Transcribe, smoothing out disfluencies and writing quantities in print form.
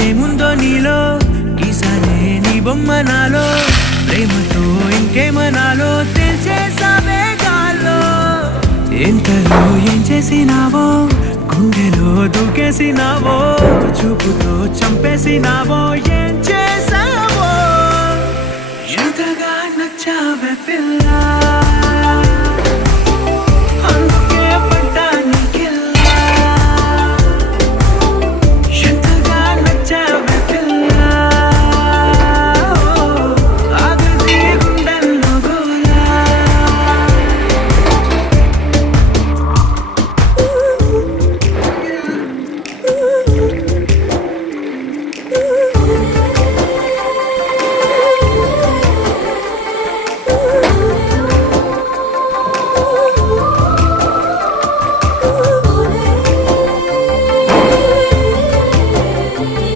ఏముందో నీలో గీసానే నీ బొమ్మ నాలో ప్రేమతో ఇంకేమనాలో తెలిసేసావే గాల్లో ఎంతలో ఏం చేసినావో గుండెలో దూకేసినావో చూపుతో చంపేసినావో ఏం చేసావో ఎంత